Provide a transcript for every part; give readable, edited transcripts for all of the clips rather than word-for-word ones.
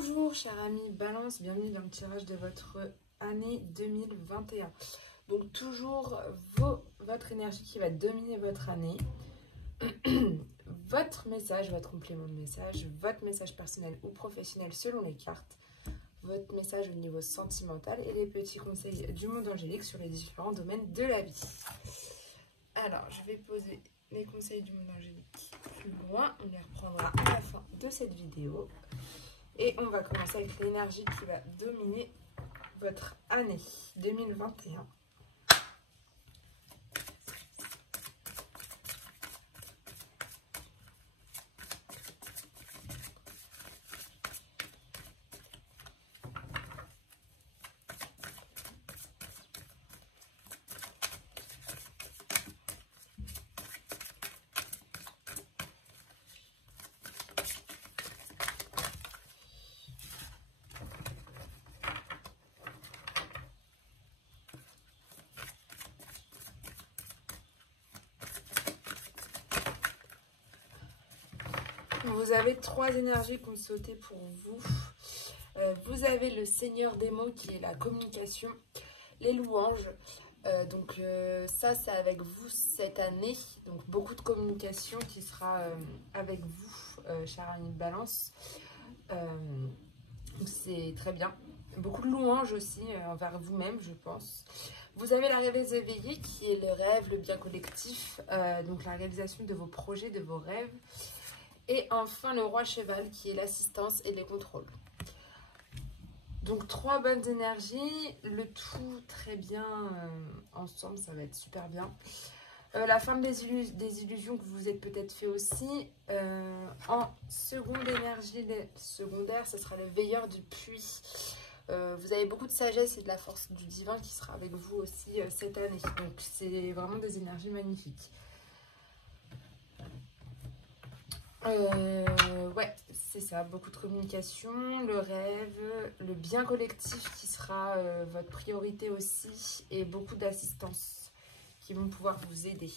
Bonjour chers amis Balance, bienvenue dans le tirage de votre année 2021. Donc toujours votre énergie qui va dominer votre année, votre message, votre complément de message, votre message personnel ou professionnel selon les cartes, votre message au niveau sentimental et les petits conseils du monde angélique sur les différents domaines de la vie. Alors je vais poser les conseils du monde angélique plus loin, on les reprendra à la fin de cette vidéo. Et on va commencer avec l'énergie qui va dominer votre année 2021. Vous avez trois énergies qui ont sauté pour vous. Vous avez le Seigneur des mots qui est la communication, les louanges. Ça c'est avec vous cette année. Donc beaucoup de communication qui sera avec vous, chère amie de Balance. C'est très bien. Beaucoup de louanges aussi envers vous-même, je pense. Vous avez la rêveuse éveillée qui est le rêve, le bien collectif. Donc la réalisation de vos projets, de vos rêves. Et enfin, le roi cheval qui est l'assistance et les contrôles. Donc, trois bonnes énergies. Le tout très bien ensemble, ça va être super bien. La fin des illusions que vous êtes peut-être fait aussi. En seconde énergie secondaire, ce sera le veilleur du puits. Vous avez beaucoup de sagesse et de la force du divin qui sera avec vous aussi cette année. Donc, c'est vraiment des énergies magnifiques. Ouais, c'est ça, beaucoup de communication, le rêve, le bien collectif qui sera votre priorité aussi et beaucoup d'assistance qui vont pouvoir vous aider.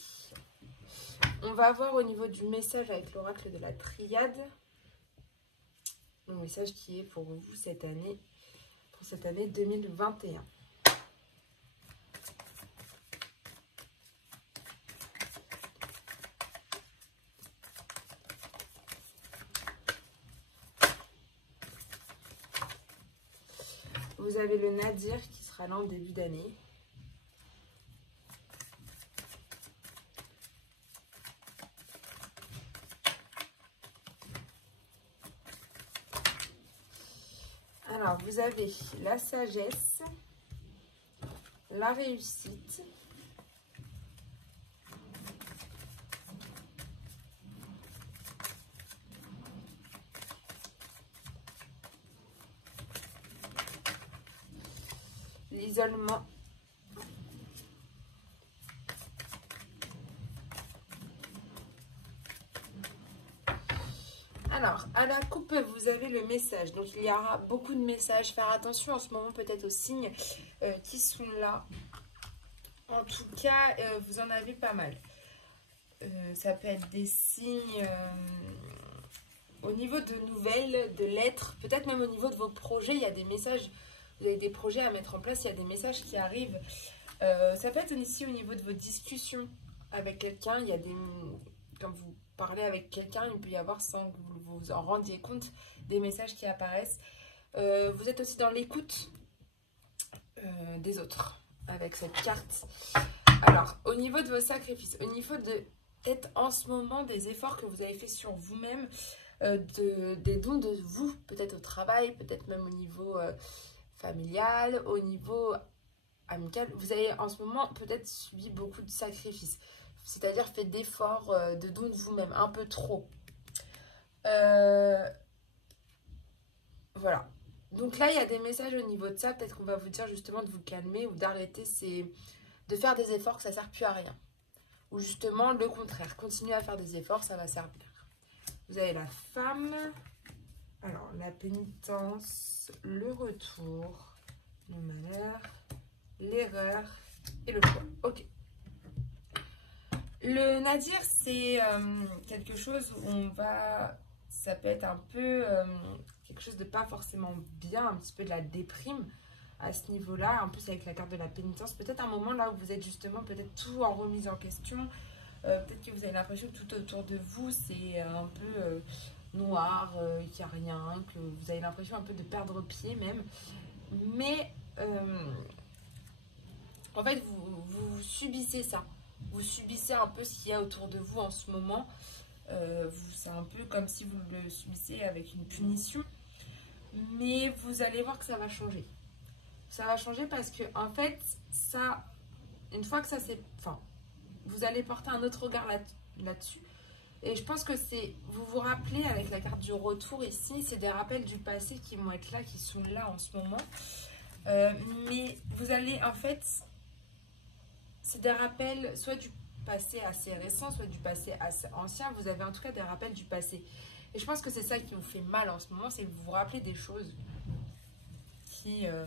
On va voir au niveau du message avec l'oracle de la triade, le message qui est pour vous cette année, pour cette année 2021. Vous avez le Nadir qui sera là en début d'année. Alors, vous avez la sagesse, la réussite, l'isolement, alors à la coupe vous avez le message, donc il y aura beaucoup de messages, faire attention en ce moment peut-être aux signes qui sont là, en tout cas vous en avez pas mal, ça peut être des signes au niveau de nouvelles, de lettres, peut-être même au niveau de vos projets, il y a des messages. Vous avez des projets à mettre en place, il y a des messages qui arrivent. Ça peut être aussi au niveau de vos discussions avec quelqu'un. Il y a des, quand vous parlez avec quelqu'un, il peut y avoir, sans que vous vous en rendiez compte, des messages qui apparaissent. Vous êtes aussi dans l'écoute des autres avec cette carte. Alors, au niveau de vos sacrifices, au niveau de peut-être en ce moment des efforts que vous avez fait sur vous-même, des dons de vous, peut-être au travail, peut-être même au niveau familial, au niveau amical, vous avez en ce moment peut-être subi beaucoup de sacrifices, c'est-à-dire fait d'efforts, de dons de vous-même, un peu trop. Voilà. Donc là, il y a des messages au niveau de ça, peut-être qu'on va vous dire justement de vous calmer ou d'arrêter, c'est de faire des efforts que ça ne sert plus à rien. Ou justement le contraire, continuer à faire des efforts, ça va servir. Vous avez la femme. Alors, la pénitence, le retour, le malheur, l'erreur et le choix. Ok. Le nadir, c'est quelque chose où on va... Ça peut être un peu quelque chose de pas forcément bien, un petit peu de la déprime à ce niveau-là. En plus, avec la carte de la pénitence, peut-être un moment là où vous êtes justement peut-être tout en remise en question. Peut-être que vous avez l'impression que tout autour de vous, c'est un peu noir, qu'il n'y a rien, que vous avez l'impression un peu de perdre pied même. Mais en fait, vous subissez ça. Vous subissez un peu ce qu'il y a autour de vous en ce moment. C'est un peu comme si vous le subissez avec une punition. Mais vous allez voir que ça va changer. Ça va changer parce que, en fait, ça, une fois que ça c'est... Enfin, vous allez porter un autre regard là-dessus. Et je pense que c'est... Vous vous rappelez, avec la carte du retour ici, c'est des rappels du passé qui vont être là, qui sont là en ce moment. Mais vous allez, en fait... C'est des rappels soit du passé assez récent, soit du passé assez ancien. Vous avez en tout cas des rappels du passé. Et je pense que c'est ça qui vous fait mal en ce moment, c'est que vous vous rappelez des choses qui ne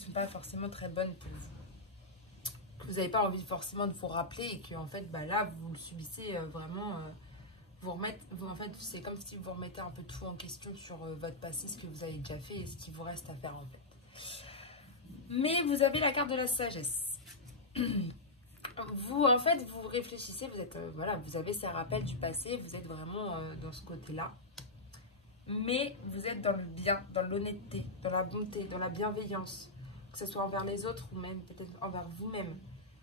sont pas forcément très bonnes pour vous. Que vous n'avez pas envie forcément de vous rappeler et que en fait, bah là, vous le subissez vraiment. En fait, c'est comme si vous remettez un peu tout en question sur votre passé, ce que vous avez déjà fait et ce qui vous reste à faire en fait. Mais vous avez la carte de la sagesse. Vous, en fait, vous réfléchissez, vous êtes, voilà, vous avez ces rappels du passé, vous êtes vraiment dans ce côté-là. Mais vous êtes dans le bien, dans l'honnêteté, dans la bonté, dans la bienveillance. Que ce soit envers les autres ou même peut-être envers vous-même.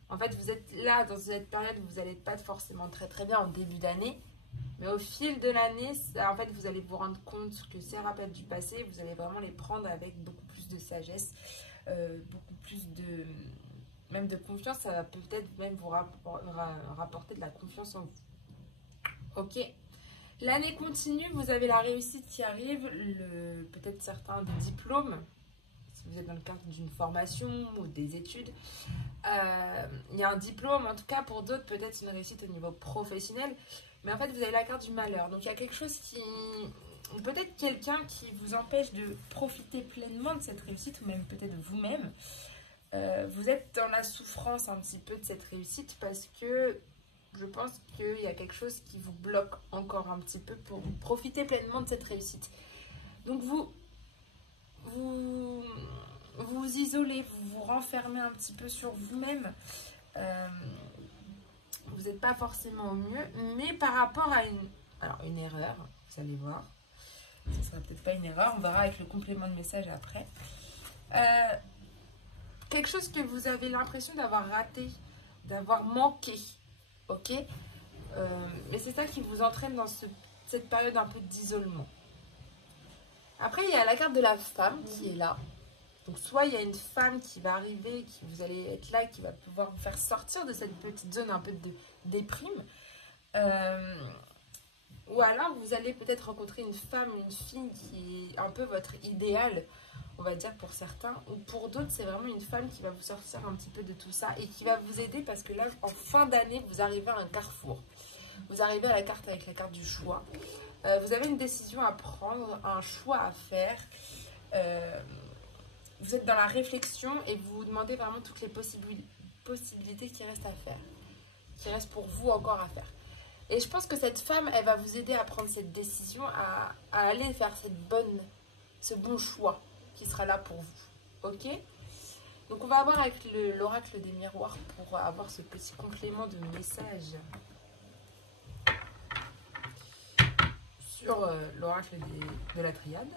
En fait, vous êtes là, dans cette période où vous n'allez pas forcément très très bien en début d'année. Mais au fil de l'année, en fait, vous allez vous rendre compte que ces rappels du passé, vous allez vraiment les prendre avec beaucoup plus de sagesse, beaucoup plus de... Même de confiance, ça va peut-être même vous rapporter de la confiance en vous. Ok. L'année continue, vous avez la réussite qui arrive, peut-être certains des diplômes, si vous êtes dans le cadre d'une formation ou des études. Il y a un diplôme, en tout cas pour d'autres, peut-être une réussite au niveau professionnel. Mais en fait, vous avez la carte du malheur. Donc il y a quelque chose qui... Peut-être quelqu'un qui vous empêche de profiter pleinement de cette réussite, ou même peut-être vous-même. Vous êtes dans la souffrance un petit peu de cette réussite parce que je pense qu'il y a quelque chose qui vous bloque encore un petit peu pour profiter pleinement de cette réussite. Donc vous isolez, vous vous renfermez un petit peu sur vous-même. Vous n'êtes pas forcément au mieux, mais par rapport à une erreur, vous allez voir, ce ne sera peut-être pas une erreur, on verra avec le complément de message après. Quelque chose que vous avez l'impression d'avoir raté, d'avoir manqué, ok, mais c'est ça qui vous entraîne dans cette période un peu d'isolement. Après, il y a la carte de la femme qui est là. Donc, soit il y a une femme qui va arriver, vous allez être là, qui va pouvoir vous faire sortir de cette petite zone un peu de déprime. Ou alors, vous allez peut-être rencontrer une femme, une fille qui est un peu votre idéal, on va dire pour certains. Ou pour d'autres, c'est vraiment une femme qui va vous sortir un petit peu de tout ça et qui va vous aider parce que là, en fin d'année, vous arrivez à un carrefour. Vous arrivez à la carte avec la carte du choix. Vous avez une décision à prendre, un choix à faire. Vous êtes dans la réflexion et vous vous demandez vraiment toutes les possibilités qui restent à faire. Qui restent pour vous encore à faire. Et je pense que cette femme, elle va vous aider à prendre cette décision, à aller faire ce bon choix qui sera là pour vous. Ok ? Donc on va voir avec l'oracle des miroirs pour avoir ce petit complément de message sur l'oracle de la triade.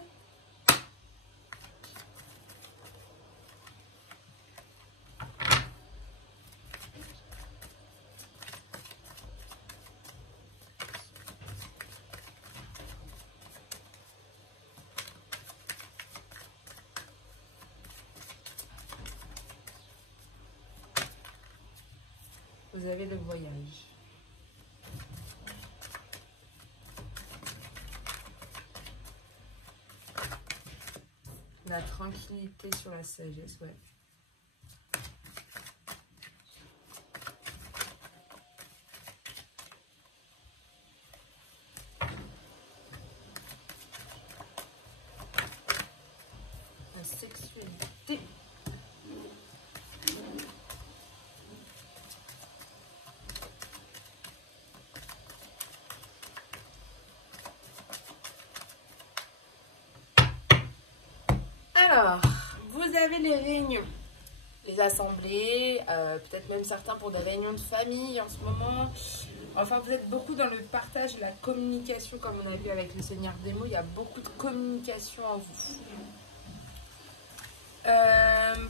Vous avez le voyage. La tranquillité sur la sagesse, ouais. La sexualité. Alors, vous avez les réunions, les assemblées, peut-être même certains pour des réunions de famille en ce moment. Enfin, vous êtes beaucoup dans le partage et la communication, comme on a vu avec le Seigneur des mots. Il y a beaucoup de communication en vous.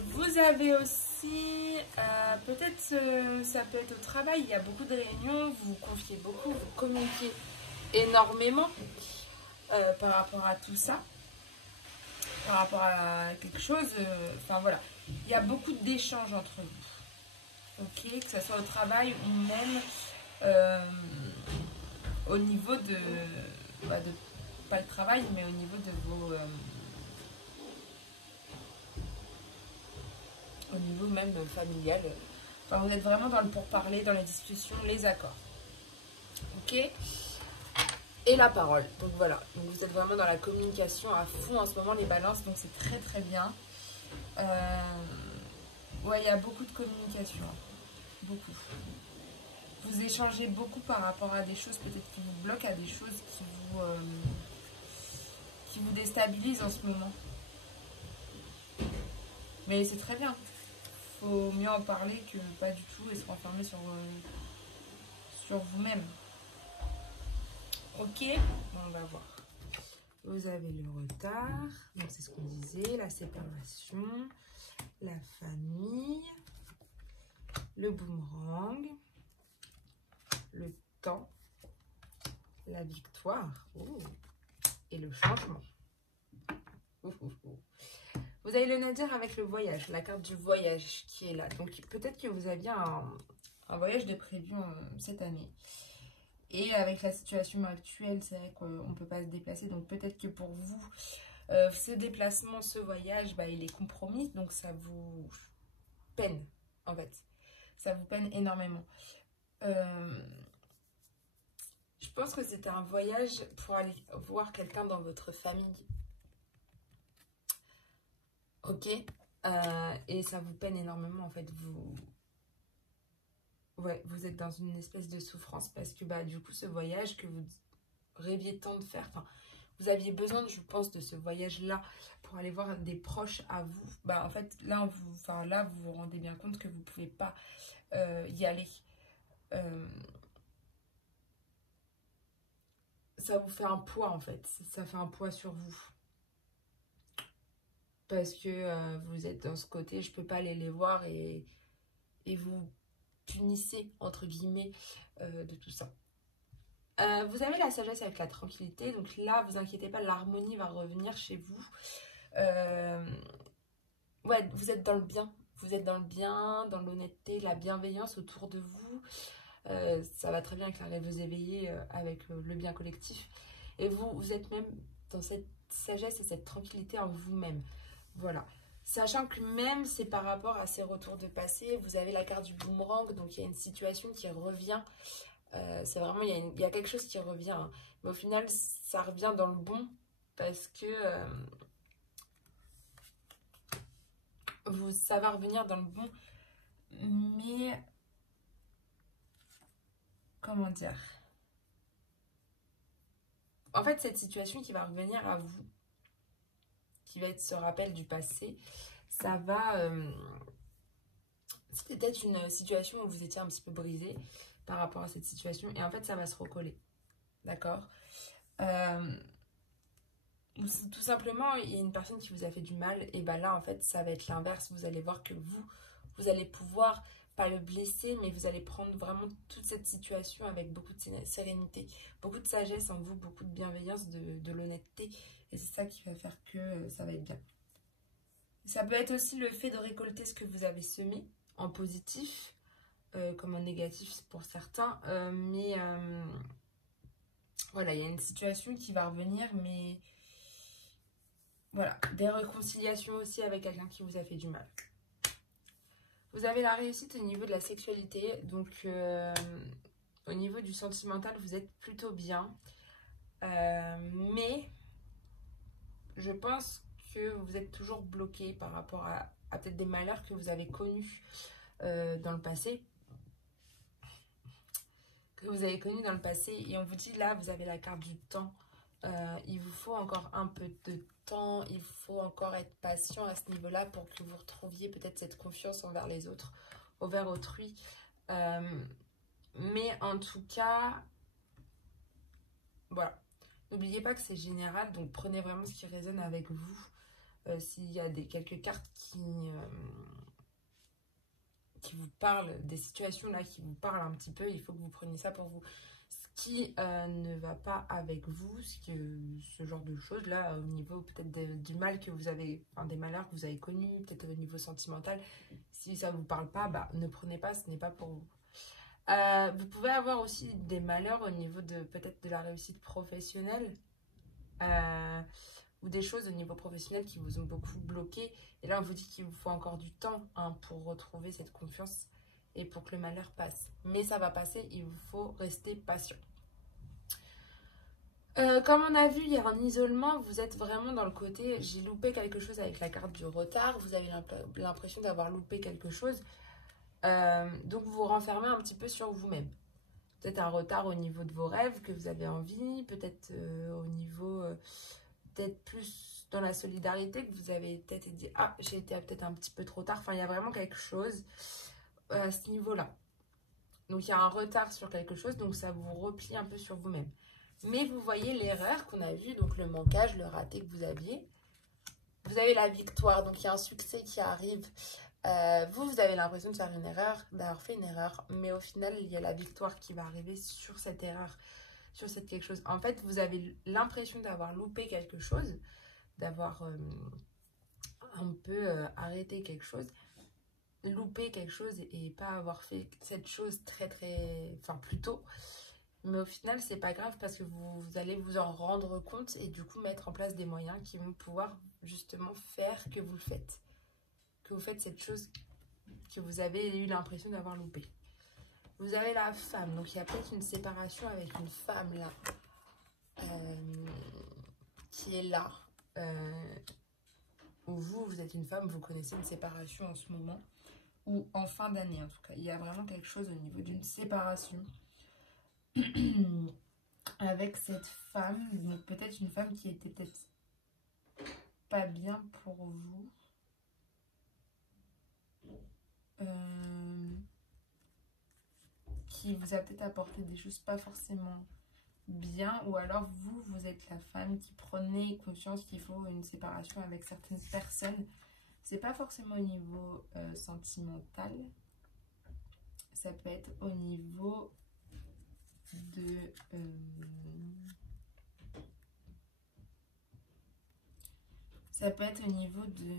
Vous avez aussi, peut-être ça peut être au travail, il y a beaucoup de réunions, vous vous confiez beaucoup, vous communiquez énormément par rapport à tout ça, par rapport à quelque chose, enfin voilà, il y a beaucoup d'échanges entre vous, ok, que ce soit au travail ou même au niveau de pas le travail, mais au niveau de vos... au niveau même familial. Enfin, vous êtes vraiment dans le pourparler, dans les discussions, les accords. Ok. Et la parole. Donc voilà. Donc vous êtes vraiment dans la communication à fond en ce moment, les balances. Donc c'est très très bien. Ouais, il y a beaucoup de communication. Beaucoup. Vous échangez beaucoup par rapport à des choses peut-être qui vous bloquent, à des choses qui vous déstabilisent en ce moment. Mais c'est très bien. Faut mieux en parler que pas du tout et se renfermer sur vous-même. Ok, bon, on va voir. Vous avez le retard, donc c'est ce qu'on disait, la séparation, la famille, le boomerang, le temps, la victoire et le changement. Vous avez le nadir avec le voyage, la carte du voyage qui est là. Donc peut-être que vous aviez un voyage de prévu cette année. Et avec la situation actuelle, c'est vrai qu'on ne peut pas se déplacer. Donc peut-être que pour vous, ce déplacement, ce voyage, bah, il est compromis. Donc ça vous peine, en fait. Ça vous peine énormément. Je pense que c'était un voyage pour aller voir quelqu'un dans votre famille. Ok, et ça vous peine énormément en fait, vous êtes dans une espèce de souffrance parce que bah du coup ce voyage que vous rêviez tant de faire, enfin vous aviez besoin je pense de ce voyage là pour aller voir des proches à vous, bah en fait là vous vous rendez bien compte que vous pouvez pas y aller, ça vous fait un poids en fait, ça fait un poids sur vous. Parce que vous êtes dans ce côté, je peux pas aller les voir et vous punissez, entre guillemets, de tout ça. Vous avez la sagesse avec la tranquillité, donc là, vous inquiétez pas, l'harmonie va revenir chez vous. Ouais, vous êtes dans le bien. Vous êtes dans le bien, dans l'honnêteté, la bienveillance autour de vous. Ça va très bien avec la rêveuse éveillée, avec le bien collectif. Et vous êtes même dans cette sagesse et cette tranquillité en vous-même. Voilà. Sachant que même c'est par rapport à ces retours de passé, vous avez la carte du boomerang, donc il y a une situation qui revient. C'est vraiment, il y a quelque chose qui revient. Hein. Mais au final, ça revient dans le bon parce que ça va revenir dans le bon. Mais, comment dire? En fait, cette situation qui va revenir à vous, qui va être ce rappel du passé, ça va... c'est peut-être une situation où vous étiez un petit peu brisé par rapport à cette situation. Et en fait, ça va se recoller. D'accord, tout simplement, il y a une personne qui vous a fait du mal. Et bien là, en fait, ça va être l'inverse. Vous allez voir que vous allez pouvoir, pas le blesser, mais vous allez prendre vraiment toute cette situation avec beaucoup de sérénité, beaucoup de sagesse en vous, beaucoup de bienveillance, de l'honnêteté. Et c'est ça qui va faire que ça va être bien. Ça peut être aussi le fait de récolter ce que vous avez semé en positif, comme en négatif pour certains. Mais voilà, il y a une situation qui va revenir, mais voilà, des réconciliations aussi avec quelqu'un qui vous a fait du mal. Vous avez la réussite au niveau de la sexualité, donc au niveau du sentimental, vous êtes plutôt bien. Mais je pense que vous êtes toujours bloqué par rapport à peut-être des malheurs que vous avez connus dans le passé. Et on vous dit là, vous avez la carte du temps il vous faut encore un peu de temps, il faut encore être patient à ce niveau-là pour que vous retrouviez peut-être cette confiance envers les autres, envers autrui. Mais en tout cas, voilà. N'oubliez pas que c'est général, donc prenez vraiment ce qui résonne avec vous. S'il y a quelques cartes qui vous parlent, des situations là qui vous parlent un petit peu, il faut que vous preniez ça pour vous. Ce qui ne va pas avec vous, ce genre de choses là, au niveau peut-être du mal que vous avez, enfin des malheurs que vous avez connus, peut-être au niveau sentimental, si ça ne vous parle pas, bah, ne prenez pas, ce n'est pas pour vous. Vous pouvez avoir aussi des malheurs au niveau de peut-être de la réussite professionnelle ou des choses au niveau professionnel qui vous ont beaucoup bloqué. Et là, on vous dit qu'il vous faut encore du temps pour retrouver cette confiance et pour que le malheur passe. Mais ça va passer, il vous faut rester patient. Comme on a vu, il y a un isolement, vous êtes vraiment dans le côté « j'ai loupé quelque chose avec la carte du retard », vous avez l'impression d'avoir loupé quelque chose. Donc vous vous renfermez un petit peu sur vous-même. Peut-être un retard au niveau de vos rêves que vous avez envie, peut-être au niveau, peut-être plus dans la solidarité que vous avez peut-être dit « ah, j'ai été peut-être un petit peu trop tard ». Enfin, il y a vraiment quelque chose à ce niveau-là. Donc, il y a un retard sur quelque chose, donc ça vous replie un peu sur vous-même. Mais vous voyez l'erreur qu'on a vue, donc le manquage, le raté que vous aviez. Vous avez la victoire, donc il y a un succès qui arrive. Vous avez l'impression de faire une erreur, d'avoir fait une erreur, mais au final, il y a la victoire qui va arriver sur cette erreur, sur cette quelque chose. En fait, vous avez l'impression d'avoir loupé quelque chose, d'avoir un peu arrêté quelque chose, loupé quelque chose et pas avoir fait cette chose plus tôt. Mais au final, c'est pas grave parce que vous allez vous en rendre compte et du coup mettre en place des moyens qui vont pouvoir justement faire que vous le faites. Que vous faites cette chose que vous avez eu l'impression d'avoir loupé. Vous avez la femme, donc il y a peut-être une séparation avec une femme là, qui est là. Ou vous êtes une femme, vous connaissez une séparation en ce moment, ou en fin d'année en tout cas. Il y a vraiment quelque chose au niveau d'une séparation avec cette femme, donc peut-être une femme qui était peut-être pas bien pour vous. Qui vous a peut-être apporté des choses pas forcément bien, ou alors vous êtes la femme qui prenait conscience qu'il faut une séparation avec certaines personnes. C'est pas forcément au niveau sentimental, ça peut être au niveau de ça peut être au niveau de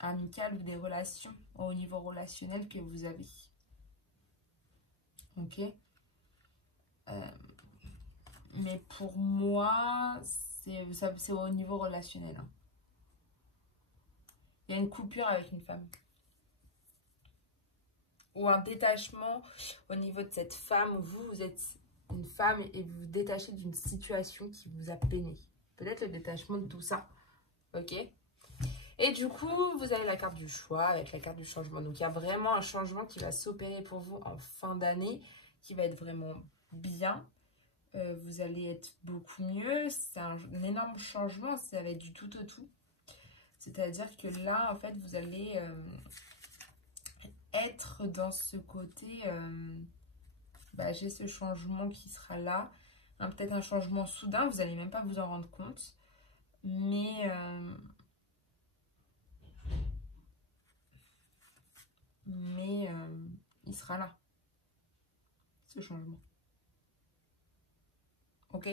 amical ou des relations, au niveau relationnel que vous avez. Ok, mais pour moi, c'est au niveau relationnel. Hein. Il y a une coupure avec une femme. Ou un détachement au niveau de cette femme. Où vous êtes une femme et vous vous détachez d'une situation qui vous a peiné. Peut-être le détachement de tout ça. Ok. Et du coup, vous avez la carte du choix avec la carte du changement. Donc, il y a vraiment un changement qui va s'opérer pour vous en fin d'année, qui va être vraiment bien. Vous allez être beaucoup mieux. C'est un énorme changement. Ça va être du tout au tout. C'est-à-dire que là, en fait, vous allez être dans ce côté... j'ai ce changement qui sera là. Peut-être un changement soudain. Vous n'allez même pas vous en rendre compte. Mais il sera là, ce changement. Ok,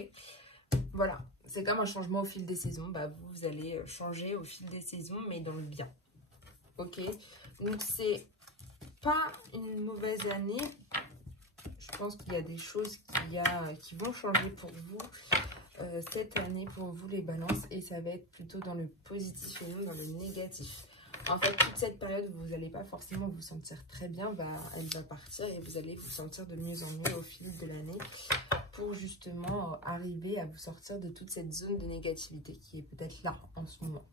voilà, c'est comme un changement au fil des saisons. Vous allez changer au fil des saisons, mais dans le bien. Ok, donc c'est pas une mauvaise année. Je pense qu'il y a des choses qui vont changer pour vous cette année, pour vous les balances, et ça va être plutôt dans le positif et non dans le négatif. En fait, toute cette période où vous n'allez pas forcément vous sentir très bien, elle va partir et vous allez vous sentir de mieux en mieux au fil de l'année pour justement arriver à vous sortir de toute cette zone de négativité qui est peut-être là en ce moment.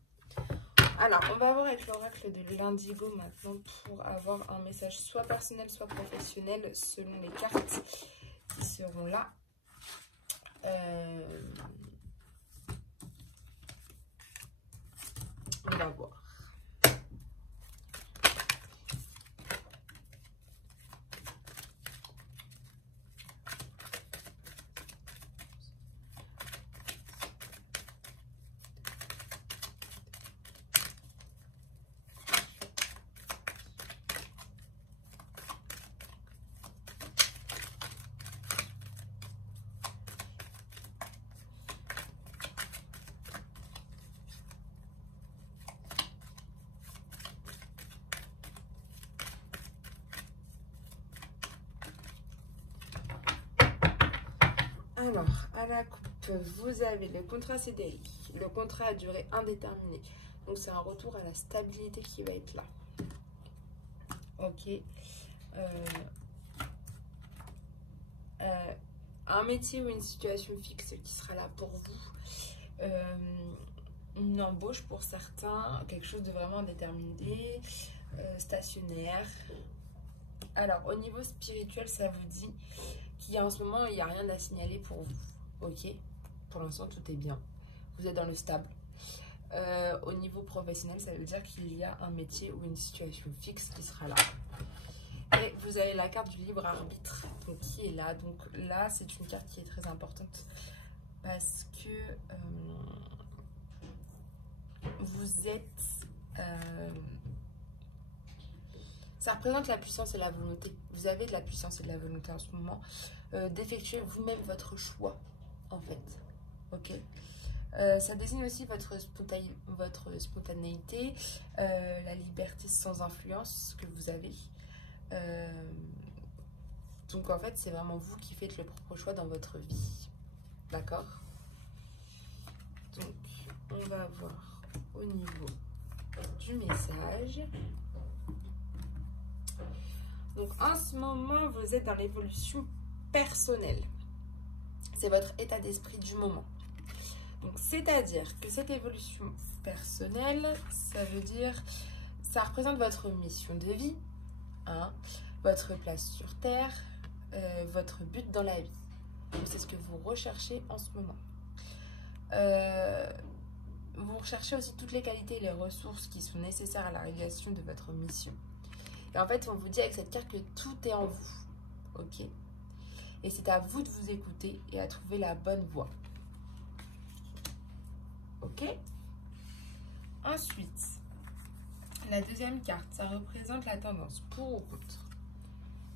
Alors, on va voir avec l'oracle de l'Indigo maintenant pour avoir un message soit personnel, soit professionnel selon les cartes qui seront là. On va voir. Alors, à la coupe, vous avez le contrat CDI, le contrat à durée indéterminée. Donc, c'est un retour à la stabilité qui va être là. Ok. Un métier ou une situation fixe qui sera là pour vous. Une embauche pour certains, quelque chose de vraiment indéterminé, stationnaire. Alors, au niveau spirituel, ça vous dit en ce moment, il n'y a rien à signaler pour vous. Ok, pour l'instant, tout est bien. Vous êtes dans le stable. Au niveau professionnel, ça veut dire qu'il y a un métier ou une situation fixe qui sera là. Et vous avez la carte du libre arbitre, donc qui est là. Donc là, c'est une carte qui est très importante parce que vous êtes... ça représente la puissance et la volonté. Vous avez de la puissance et de la volonté en ce moment d'effectuer vous-même votre choix, en fait. Ok. Ça désigne aussi votre spontanéité, la liberté sans influence que vous avez. Donc, en fait, c'est vraiment vous qui faites le propre choix dans votre vie. D'accord? Donc, on va voir au niveau du message. Donc, en ce moment, vous êtes dans l'évolution personnelle. C'est votre état d'esprit du moment. Donc, c'est-à-dire que cette évolution personnelle, ça veut dire, ça représente votre mission de vie, hein, votre place sur Terre, votre but dans la vie. Donc, c'est ce que vous recherchez en ce moment. Vous recherchez aussi toutes les qualités et les ressources qui sont nécessaires à la réalisation de votre mission. Et en fait, on vous dit avec cette carte que tout est en vous. Ok? Et c'est à vous de vous écouter et à trouver la bonne voie. Ok? Ensuite, la deuxième carte, ça représente la tendance pour ou contre.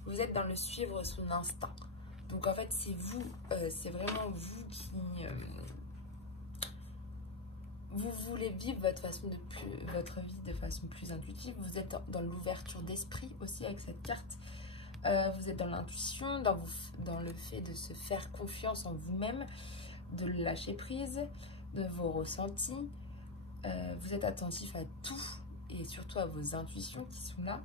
Vous êtes dans le suivre son instinct. Donc en fait, c'est vous, c'est vraiment vous qui... vous voulez vivre votre vie de façon plus intuitive. Vous êtes dans l'ouverture d'esprit aussi avec cette carte. Vous êtes dans l'intuition, dans le fait de se faire confiance en vous-même, de lâcher prise, de vos ressentis. Vous êtes attentif à tout et surtout à vos intuitions qui sont là.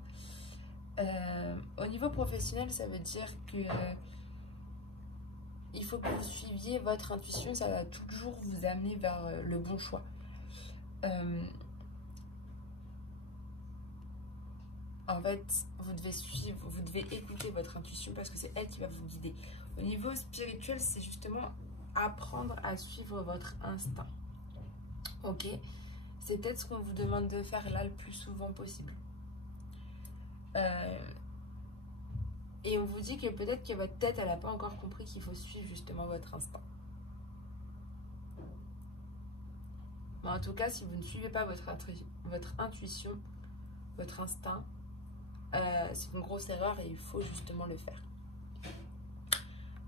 Au niveau professionnel, ça veut dire que il faut que vous suiviez votre intuition. Ça va toujours vous amener vers le bon choix. En fait, vous devez écouter votre intuition parce que c'est elle qui va vous guider. Au niveau spirituel, c'est justement apprendre à suivre votre instinct. Ok? C'est peut-être ce qu'on vous demande de faire là le plus souvent possible. Et on vous dit que peut-être que votre tête, elle n'a pas encore compris qu'il faut suivre justement votre instinct. Mais en tout cas, si vous ne suivez pas votre intuition, votre instinct, c'est une grosse erreur et il faut justement le faire.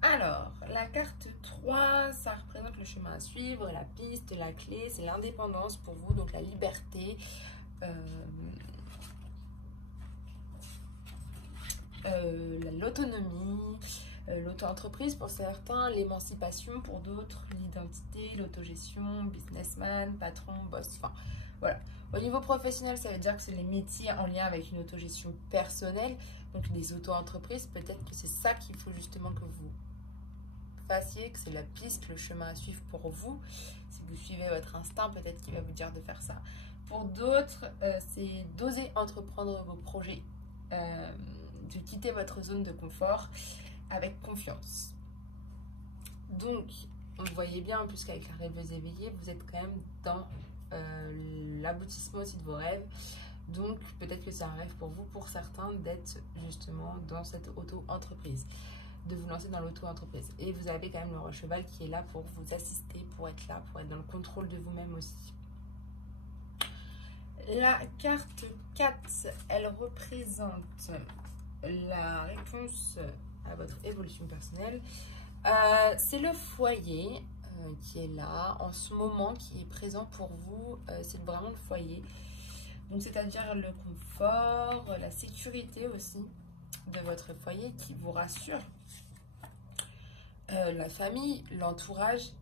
Alors, la carte 3, ça représente le chemin à suivre, la piste, la clé, c'est l'indépendance pour vous, donc la liberté, l'autonomie, l'auto-entreprise pour certains, l'émancipation pour d'autres, l'identité, l'autogestion, businessman, patron, boss, enfin voilà. Au niveau professionnel, ça veut dire que c'est les métiers en lien avec une autogestion personnelle, donc des auto-entreprises. Peut-être que c'est ça qu'il faut justement que vous fassiez, que c'est la piste, le chemin à suivre pour vous. Si vous suivez votre instinct, peut-être qu'il va vous dire de faire ça. Pour d'autres, c'est d'oser entreprendre vos projets, de quitter votre zone de confort avec confiance. Donc, Donc vous voyez bien en plus qu'avec la rêveuse éveillée, vous êtes quand même dans l'aboutissement aussi de vos rêves. Donc peut-être que c'est un rêve pour vous, pour certains, d'être justement dans cette auto-entreprise, de vous lancer dans l'auto-entreprise. Et vous avez quand même le roi cheval qui est là pour vous assister, pour être là, pour être dans le contrôle de vous-même aussi. La carte 4, elle représente la réponse à votre évolution personnelle. C'est le foyer qui est là en ce moment, qui est présent pour vous. C'est vraiment le foyer. Donc, c'est-à-dire le confort, la sécurité aussi de votre foyer qui vous rassure. La famille, l'entourage,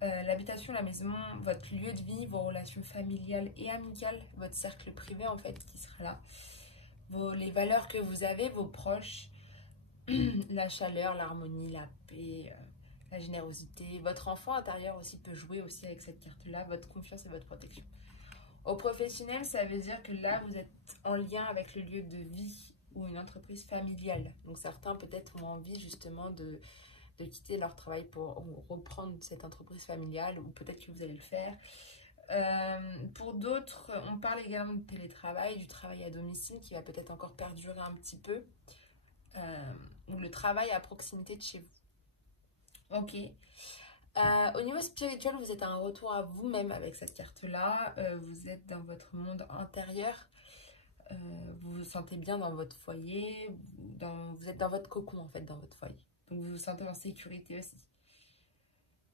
l'habitation, la maison, votre lieu de vie, vos relations familiales et amicales, votre cercle privé en fait qui sera là. Les valeurs que vous avez, vos proches, la chaleur, l'harmonie, la paix, la générosité. Votre enfant intérieur aussi peut jouer aussi avec cette carte-là, votre confiance et votre protection. Au professionnel, ça veut dire que là, vous êtes en lien avec le lieu de vie ou une entreprise familiale. Donc certains peut-être ont envie justement de quitter leur travail pour reprendre cette entreprise familiale, ou peut-être que vous allez le faire. Pour d'autres, on parle également de télétravail, du travail à domicile qui va peut-être encore perdurer un petit peu, ou le travail à proximité de chez vous. Ok. Au niveau spirituel, vous êtes à un retour à vous-même avec cette carte-là. Vous êtes dans votre monde intérieur. Vous vous sentez bien dans votre foyer. Vous êtes dans votre cocon, en fait, dans votre foyer. Donc, vous vous sentez en sécurité aussi.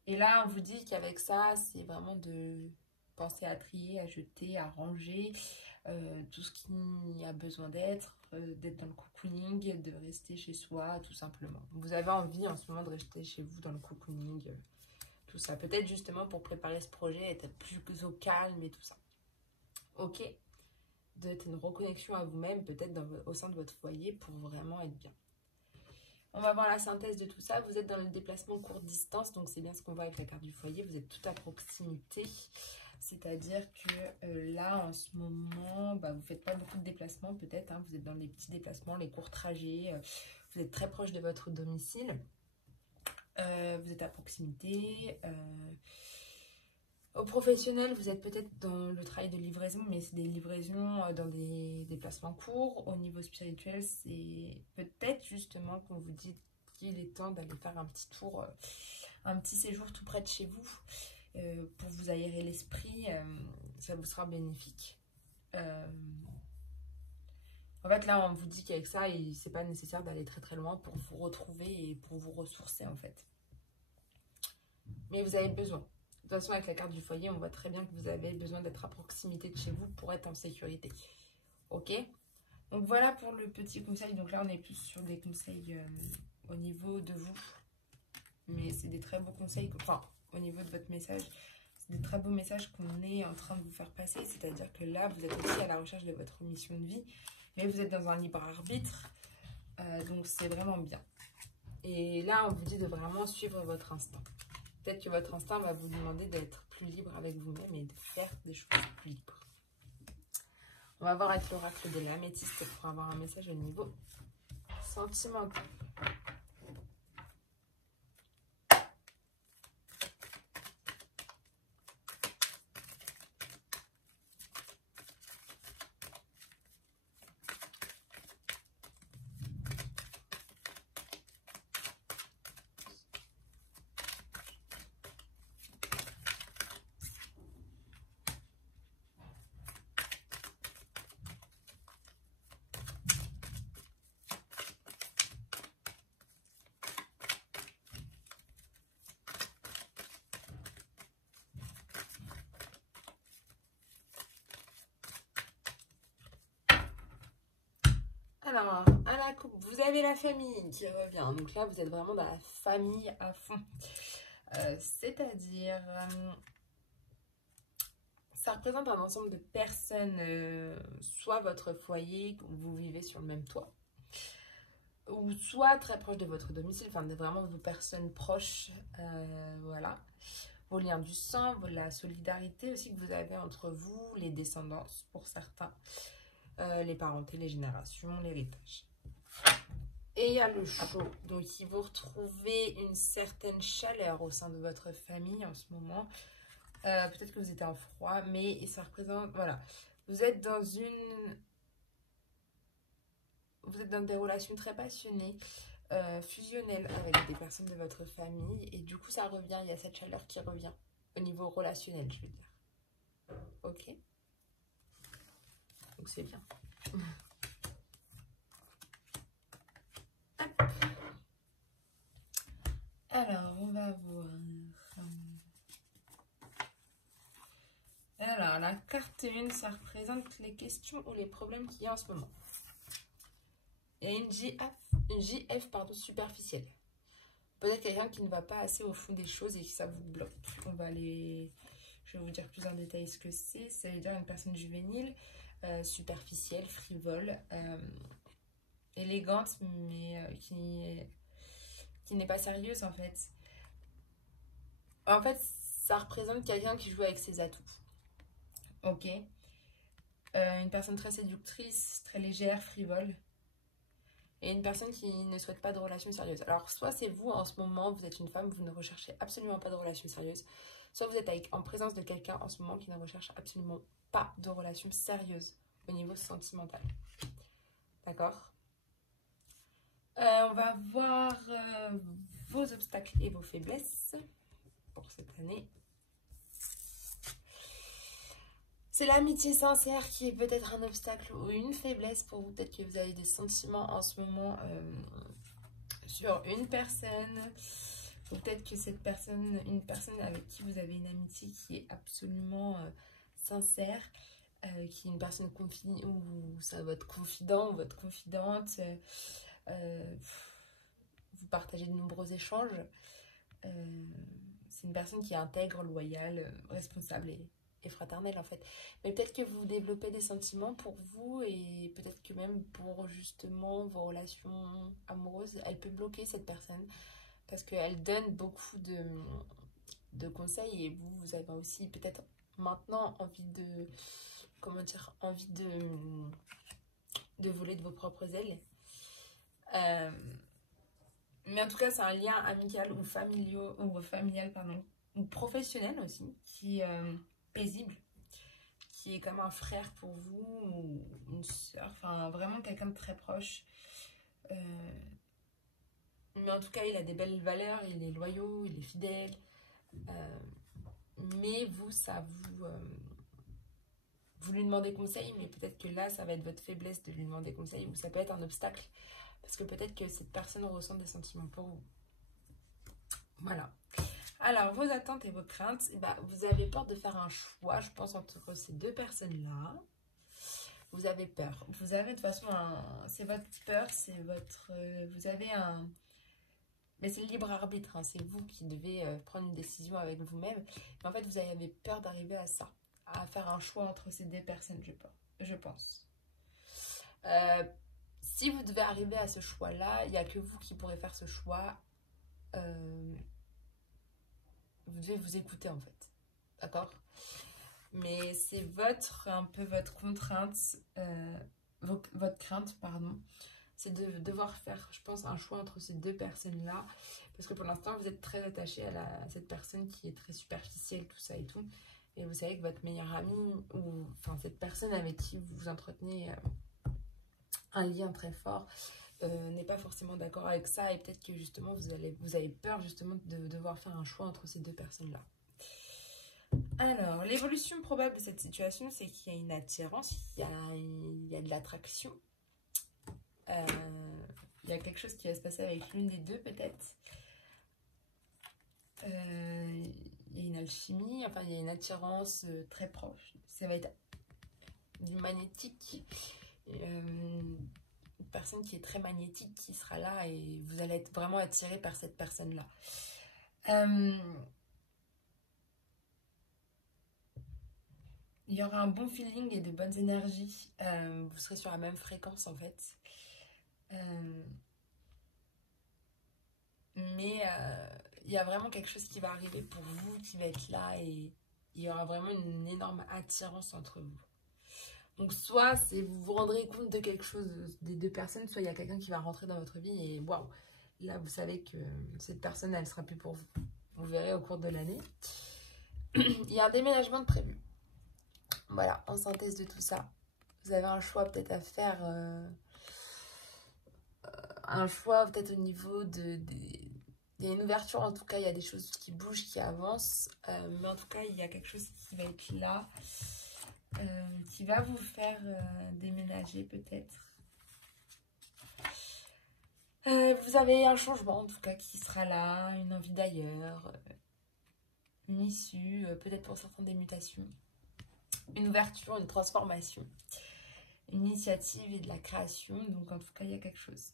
Et là, on vous dit qu'avec ça, c'est vraiment de penser à trier, à jeter, à ranger tout ce qui a besoin d'être dans le cocooning, de rester chez soi, tout simplement. Vous avez envie en ce moment de rester chez vous dans le cocooning, tout ça. Peut-être justement pour préparer ce projet, être plus au calme et tout ça. Ok. D'être une reconnexion à vous-même, peut-être au sein de votre foyer pour vraiment être bien. On va voir la synthèse de tout ça. Vous êtes dans le déplacement courte distance, donc c'est bien ce qu'on voit avec la carte du foyer. Vous êtes tout à proximité, c'est-à-dire que là, en ce moment, vous ne faites pas beaucoup de déplacements peut-être. Vous êtes dans les petits déplacements, les courts trajets. Vous êtes très proche de votre domicile. Vous êtes à proximité. Au professionnel, vous êtes peut-être dans le travail de livraison, mais c'est des livraisons dans des déplacements courts. Au niveau spirituel, c'est peut-être justement qu'on vous dit qu'il est temps d'aller faire un petit tour, un petit séjour tout près de chez vous pour vous aérer l'esprit. Ça vous sera bénéfique. En fait, là, on vous dit qu'avec ça, c'est pas nécessaire d'aller très très loin pour vous retrouver et pour vous ressourcer en fait. Mais vous avez besoin. De toute façon, avec la carte du foyer, on voit très bien que vous avez besoin d'être à proximité de chez vous pour être en sécurité. Ok? Donc voilà pour le petit conseil. Donc là, on est plus sur des conseils au niveau de vous. Mais c'est des très beaux conseils. Enfin, au niveau de votre message, c'est des très beaux messages qu'on est en train de vous faire passer. C'est-à-dire que là, vous êtes aussi à la recherche de votre mission de vie. Mais vous êtes dans un libre arbitre. Donc c'est vraiment bien. Et là, on vous dit de vraiment suivre votre instinct. Peut-être que votre instinct va vous demander d'être plus libre avec vous-même et de faire des choses plus libres. On va voir avec l'oracle de l'améthyste pour avoir un message au niveau sentimental. Alors, à la coupe, vous avez la famille qui revient. Donc là, vous êtes vraiment dans la famille à fond. C'est-à-dire, ça représente un ensemble de personnes, soit votre foyer, vous vivez sur le même toit, ou soit très proche de votre domicile, enfin vraiment vos personnes proches, voilà. Vos liens du sang, la solidarité aussi que vous avez entre vous, les descendances pour certains. Les parentés, les générations, l'héritage. Et il y a le chaud. Donc, il vous retrouvez une certaine chaleur au sein de votre famille en ce moment. Peut-être que vous êtes en froid, mais ça représente... Voilà. Vous êtes dans des relations très passionnées, fusionnelles avec des personnes de votre famille. Et du coup, ça revient. Il y a cette chaleur qui revient au niveau relationnel, je veux dire. Ok? Donc, c'est bien. Alors, on va voir. Alors, la carte 1, ça représente les questions ou les problèmes qu'il y a en ce moment. Il y a une JF pardon, superficielle. Peut-être quelqu'un qui ne va pas assez au fond des choses et que ça vous bloque. Je vais vous dire plus en détail ce que c'est. Ça veut dire une personne juvénile, superficielle, frivole, élégante, mais qui n'est pas sérieuse en fait. En fait, ça représente quelqu'un qui joue avec ses atouts. Ok. Une personne très séductrice, très légère, frivole. Et une personne qui ne souhaite pas de relation sérieuse. Alors, soit c'est vous en ce moment, vous êtes une femme, vous ne recherchez absolument pas de relation sérieuse. Soit vous êtes en présence de quelqu'un en ce moment qui ne recherche absolument pas de relation sérieuse au niveau sentimental. D'accord? On va voir vos obstacles et vos faiblesses pour cette année. C'est l'amitié sincère qui est peut-être un obstacle ou une faiblesse pour vous. Peut-être que vous avez des sentiments en ce moment sur une personne. Ou peut-être que cette personne, une personne avec qui vous avez une amitié qui est absolument sincère, qui est une personne ou c'est votre confident ou votre confidente. Vous partagez de nombreux échanges. C'est une personne qui est intègre, loyale, responsable et fraternelle en fait. Mais peut-être que vous développez des sentiments pour vous et peut-être que même pour justement vos relations amoureuses, elle peut bloquer cette personne parce qu'elle donne beaucoup de conseils et vous avez aussi peut-être maintenant envie de, comment dire, envie de voler de vos propres ailes. Mais en tout cas, c'est un lien amical ou familial, pardon, ou professionnel aussi, qui est paisible, qui est comme un frère pour vous, ou une soeur, enfin vraiment quelqu'un de très proche. Mais en tout cas, il a des belles valeurs, il est loyaux, il est fidèle. Mais vous, vous lui demandez conseil, mais peut-être que là, ça va être votre faiblesse de lui demander conseil, ou ça peut être un obstacle. Parce que peut-être que cette personne ressent des sentiments pour vous. Voilà. Alors, vos attentes et vos craintes, bah, vous avez peur de faire un choix, je pense, entre ces deux personnes-là. Vous avez peur. Vous avez de toute façon c'est votre peur, c'est votre... vous avez un... Mais c'est le libre arbitre, hein, c'est vous qui devez prendre une décision avec vous-même. Mais en fait, vous avez peur d'arriver à ça, à faire un choix entre ces deux personnes, je pense. Si vous devez arriver à ce choix-là, il n'y a que vous qui pourrez faire ce choix. Vous devez vous écouter en fait. D'accord? Mais c'est un peu votre contrainte, votre crainte, pardon. C'est de devoir faire, je pense, un choix entre ces deux personnes-là. Parce que pour l'instant, vous êtes très attaché à cette personne qui est très superficielle, tout ça et tout. Et vous savez que votre meilleur ami, ou enfin cette personne avec qui vous entretenez un lien très fort, n'est pas forcément d'accord avec ça. Et peut-être que justement, vous avez peur justement de devoir faire un choix entre ces deux personnes-là. Alors, l'évolution probable de cette situation, c'est qu'il y a une attirance, il y a de l'attraction. Il y a quelque chose qui va se passer avec l'une des deux peut-être. Il y a une alchimie, enfin il y a une attirance très proche. Ça va être du magnétique. Une personne qui est très magnétique qui sera là et vous allez être vraiment attiré par cette personne-là. Il y aura un bon feeling et de bonnes énergies. Vous serez sur la même fréquence en fait. Mais il y a vraiment quelque chose qui va arriver pour vous, qui va être là et il y aura vraiment une énorme attirance entre vous. Donc soit vous vous rendrez compte de quelque chose des deux personnes, soit il y a quelqu'un qui va rentrer dans votre vie et waouh, là vous savez que cette personne elle sera plus pour vous. Vous verrez au cours de l'année. Il y a un déménagement de prévu. Voilà, en synthèse de tout ça. Vous avez un choix peut-être à faire. Un choix peut-être au niveau il y a une ouverture, en tout cas, il y a des choses qui bougent, qui avancent. Mais en tout cas, il y a quelque chose qui va être là, qui va vous faire déménager peut-être. Vous avez un changement, en tout cas, qui sera là, une envie d'ailleurs, une issue, peut-être pour certains des mutations, une ouverture, une transformation, une initiative et de la création. Donc, en tout cas, il y a quelque chose.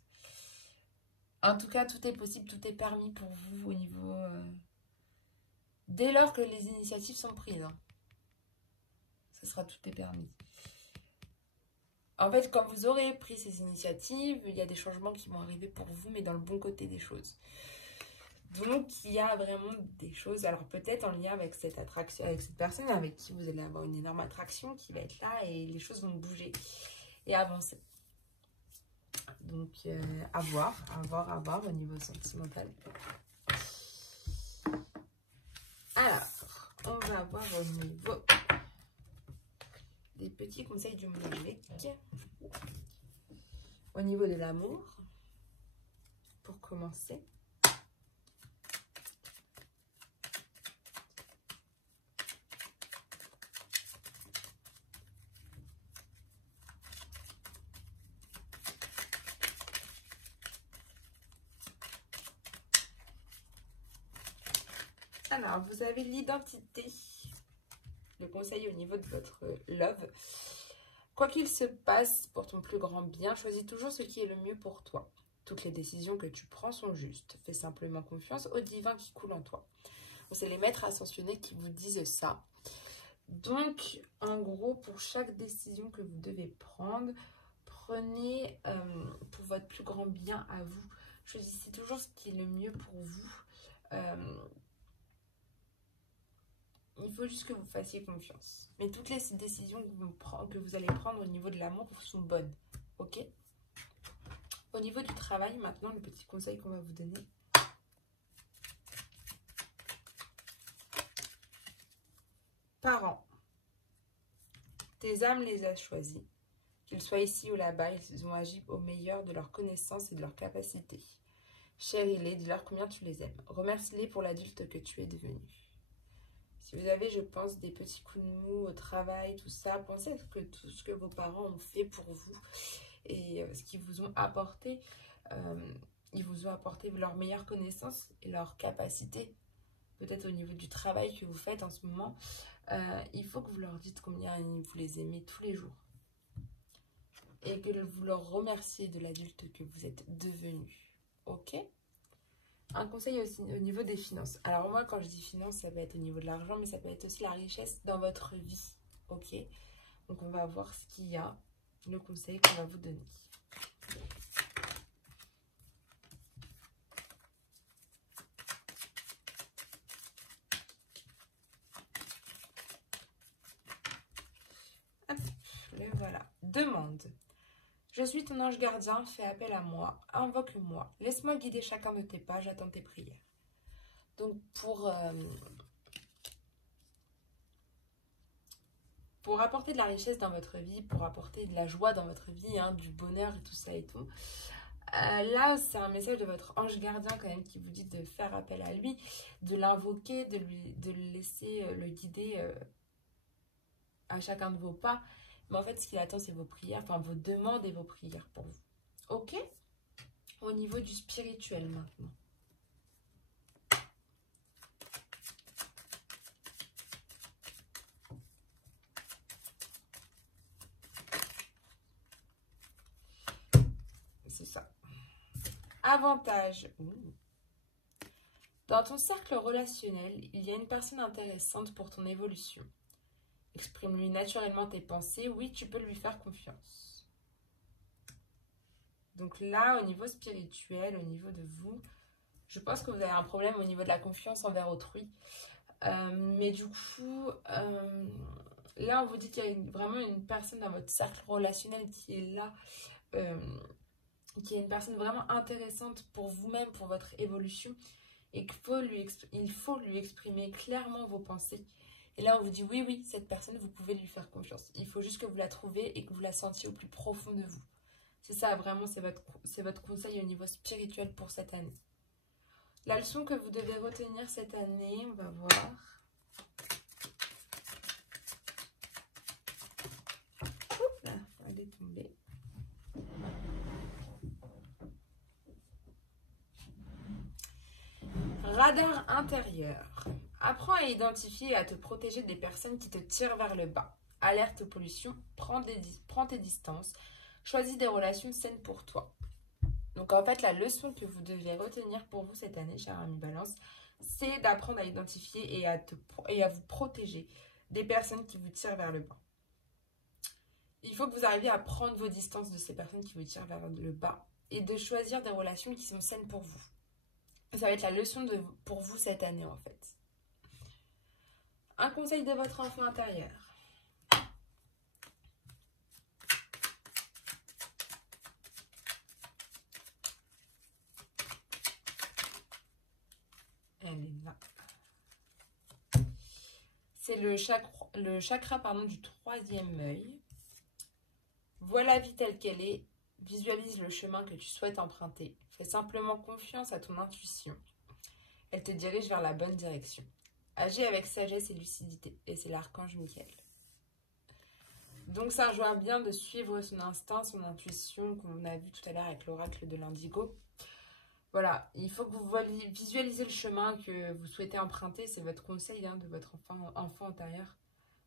En tout cas, tout est possible, tout est permis pour vous au niveau... dès lors que les initiatives sont prises. Hein. Ça sera tout est permis. En fait, quand vous aurez pris ces initiatives, il y a des changements qui vont arriver pour vous, mais dans le bon côté des choses. Donc, il y a vraiment des choses, alors peut-être en lien avec cette attraction, avec cette personne avec qui vous allez avoir une énorme attraction qui va être là et les choses vont bouger et avancer. Donc, à voir au niveau sentimental. Alors, on va voir au niveau des petits conseils du monde grec. Au niveau de l'amour, pour commencer. Alors, vous avez l'identité. Le conseil au niveau de votre love. Quoi qu'il se passe pour ton plus grand bien, choisis toujours ce qui est le mieux pour toi. Toutes les décisions que tu prends sont justes. Fais simplement confiance au divin qui coule en toi. C'est les maîtres ascensionnés qui vous disent ça. Donc, en gros, pour chaque décision que vous devez prendre, prenez pour votre plus grand bien à vous. Choisissez toujours ce qui est le mieux pour vous. Il faut juste que vous fassiez confiance. Mais toutes les décisions que vous allez prendre au niveau de l'amour sont bonnes. Ok? Au niveau du travail, maintenant, le petit conseil qu'on va vous donner. Parents. Tes âmes les a choisis. Qu'ils soient ici ou là-bas, ils ont agi au meilleur de leur connaissance et de leur capacité. Chéris-les, dis-leur combien tu les aimes. Remercie-les pour l'adulte que tu es devenu. Si vous avez, je pense, des petits coups de mou au travail, tout ça, pensez à tout ce que vos parents ont fait pour vous et ce qu'ils vous ont apporté. Ils vous ont apporté leur meilleure connaissance et leur capacité. Peut-être au niveau du travail que vous faites en ce moment. Il faut que vous leur dites combien vous les aimez tous les jours. Et que vous leur remerciez de l'adulte que vous êtes devenu. Ok ? Un conseil aussi au niveau des finances. Alors moi, quand je dis finances, ça peut être au niveau de l'argent, mais ça peut être aussi la richesse dans votre vie. Ok? Donc on va voir ce qu'il y a, le conseil qu'on va vous donner. Hop, le voilà. Demande. Je suis ton ange gardien, fais appel à moi, invoque-moi, laisse-moi guider chacun de tes pas, j'attends tes prières. Donc pour apporter de la richesse dans votre vie, pour apporter de la joie dans votre vie, hein, du bonheur et tout ça et tout, là c'est un message de votre ange gardien quand même qui vous dit de faire appel à lui, de l'invoquer, de le laisser le guider à chacun de vos pas. Mais en fait, ce qu'il attend, c'est vos prières, enfin vos demandes et vos prières pour vous. Ok? Au niveau du spirituel maintenant. C'est ça. Avantage. Dans ton cercle relationnel, il y a une personne intéressante pour ton évolution. Exprime-lui naturellement tes pensées. Oui, tu peux lui faire confiance. Donc là, au niveau spirituel, au niveau de vous, je pense que vous avez un problème au niveau de la confiance envers autrui. Mais du coup, Là, on vous dit qu'il y a vraiment une personne dans votre cercle relationnel qui est là, qui est une personne vraiment intéressante pour vous-même, pour votre évolution, et qu'il faut lui exprimer clairement vos pensées. Et là, on vous dit oui, oui, cette personne, vous pouvez lui faire confiance. Il faut juste que vous la trouviez et que vous la sentiez au plus profond de vous. C'est ça, vraiment, c'est votre conseil au niveau spirituel pour cette année. La leçon que vous devez retenir cette année, on va voir. Oups, là, elle est tombée. Radar intérieur. Apprends à identifier et à te protéger des personnes qui te tirent vers le bas. Alerte aux pollutions, prends tes distances, choisis des relations saines pour toi. Donc en fait, la leçon que vous devez retenir pour vous cette année, cher ami Balance, c'est d'apprendre à identifier et à vous protéger des personnes qui vous tirent vers le bas. Il faut que vous arriviez à prendre vos distances de ces personnes qui vous tirent vers le bas et de choisir des relations qui sont saines pour vous. Ça va être la leçon pour vous cette année en fait. Un conseil de votre enfant intérieur. Elle est là. C'est le chakra du troisième œil. Vois la vie telle qu'elle est. Visualise le chemin que tu souhaites emprunter. Fais simplement confiance à ton intuition. Elle te dirige vers la bonne direction. Agis avec sagesse et lucidité. Et c'est l'archange Michael. Donc ça rejoint bien de suivre son instinct, son intuition, comme on a vu tout à l'heure avec l'oracle de l'Indigo. Voilà, il faut que vous visualisez le chemin que vous souhaitez emprunter. C'est votre conseil de votre enfant intérieur.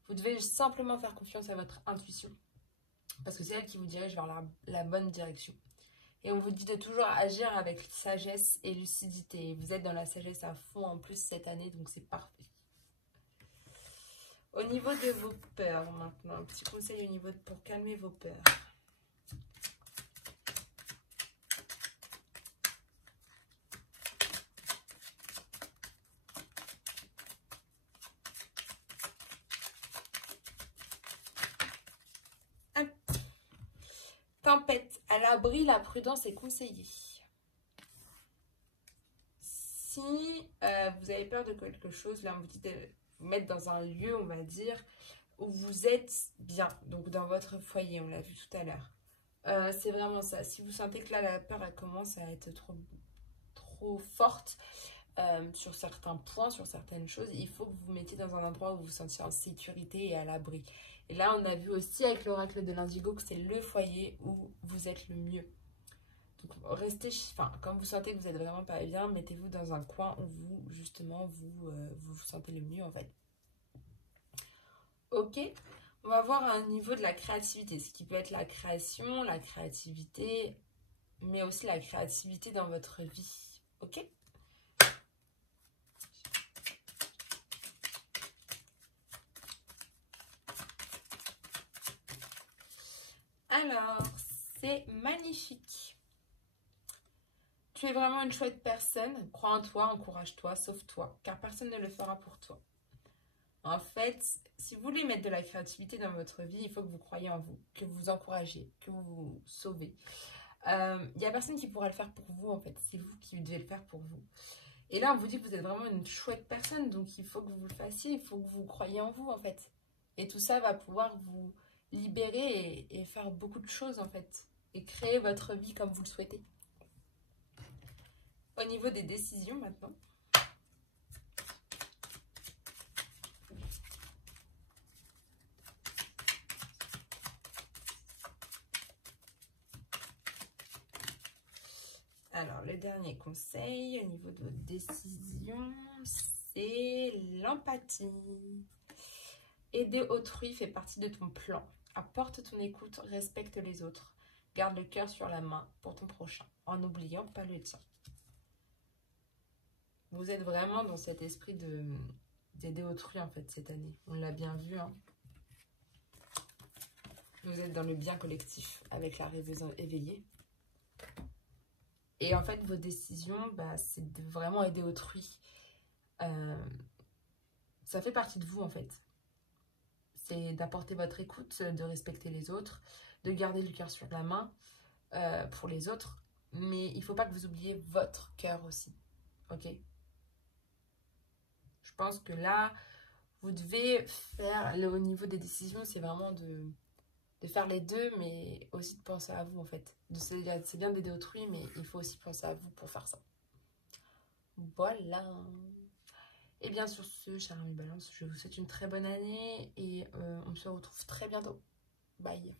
Vous devez simplement faire confiance à votre intuition. Parce que c'est elle qui vous dirige vers la bonne direction. Et on vous dit de toujours agir avec sagesse et lucidité. Vous êtes dans la sagesse à fond en plus cette année, donc c'est parfait. Au niveau de vos peurs maintenant, un petit conseil pour calmer vos peurs. Tempête, à l'abri, la prudence est conseillée. Si vous avez peur de quelque chose, là on vous dit de vous mettre dans un lieu, on va dire, où vous êtes bien, donc dans votre foyer, on l'a vu tout à l'heure. C'est vraiment ça. Si vous sentez que là la peur elle commence à être trop forte sur certains points, sur certaines choses, il faut que vous vous mettiez dans un endroit où vous vous sentiez en sécurité et à l'abri. Et là, on a vu aussi avec l'oracle de l'Indigo que c'est le foyer où vous êtes le mieux. Donc, restez, quand vous sentez que vous êtes vraiment pas bien, mettez-vous dans un coin où vous, justement, vous sentez le mieux, en fait. Ok, on va voir un niveau de la créativité, ce qui peut être la création, la créativité, mais aussi la créativité dans votre vie. Ok ? Alors, c'est magnifique. Tu es vraiment une chouette personne. Crois en toi, encourage-toi, sauve-toi, car personne ne le fera pour toi. En fait, si vous voulez mettre de la créativité dans votre vie, il faut que vous croyiez en vous, que vous vous encouragiez, que vous vous sauvez. Il n'y a personne qui pourra le faire pour vous, en fait. C'est vous qui devez le faire pour vous. Et là, on vous dit que vous êtes vraiment une chouette personne, donc il faut que vous le fassiez, il faut que vous croyiez en vous, en fait. Et tout ça va pouvoir vous libérer et faire beaucoup de choses, en fait. Et créer votre vie comme vous le souhaitez. Au niveau des décisions, maintenant. Alors, le dernier conseil au niveau de vos décisions, c'est l'empathie. Aider autrui fait partie de ton plan. Apporte ton écoute, respecte les autres. Garde le cœur sur la main pour ton prochain, en n'oubliant pas le tien. Vous êtes vraiment dans cet esprit d'aider autrui, en fait, cette année. On l'a bien vu, hein. Vous êtes dans le bien collectif, avec la rêveuse éveillée. Et en fait, vos décisions, c'est de vraiment aider autrui. Ça fait partie de vous, en fait. c'est d'apporter votre écoute, de respecter les autres, de garder le cœur sur la main pour les autres. Mais il ne faut pas que vous oubliez votre cœur aussi. Ok? Je pense que là, vous devez faire, au niveau des décisions, c'est vraiment de faire les deux, mais aussi de penser à vous en fait. C'est bien d'aider autrui, mais il faut aussi penser à vous pour faire ça. Voilà. Et bien sur ce, cher ami Balance, je vous souhaite une très bonne année et on se retrouve très bientôt. Bye.